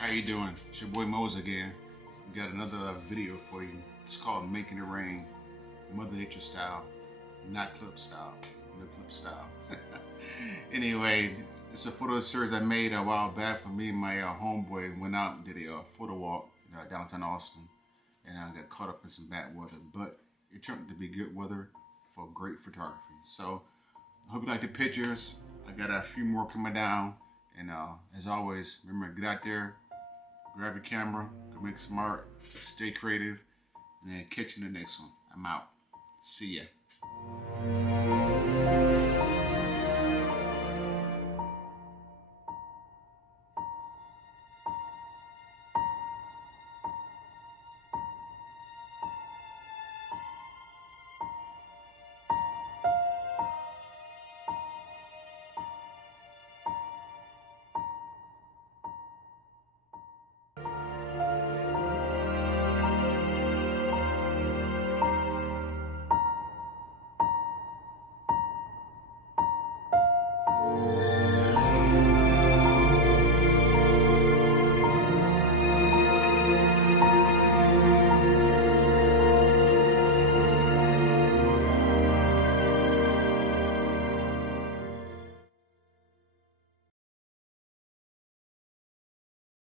How you doing? It's your boy Mose again. We got another video for you. It's called Making It Rain, Mother Nature style, not clip style, no clip style. Anyway, it's a photo series I made a while back. For me and my homeboy went out and did a photo walk downtown Austin, and I got caught up in some bad weather, but it turned out to be good weather for great photography. So I hope you like the pictures. I got a few more coming down, and as always, remember, get out there, grab your camera, go make smart, stay creative, and then catch you in the next one. I'm out. See ya.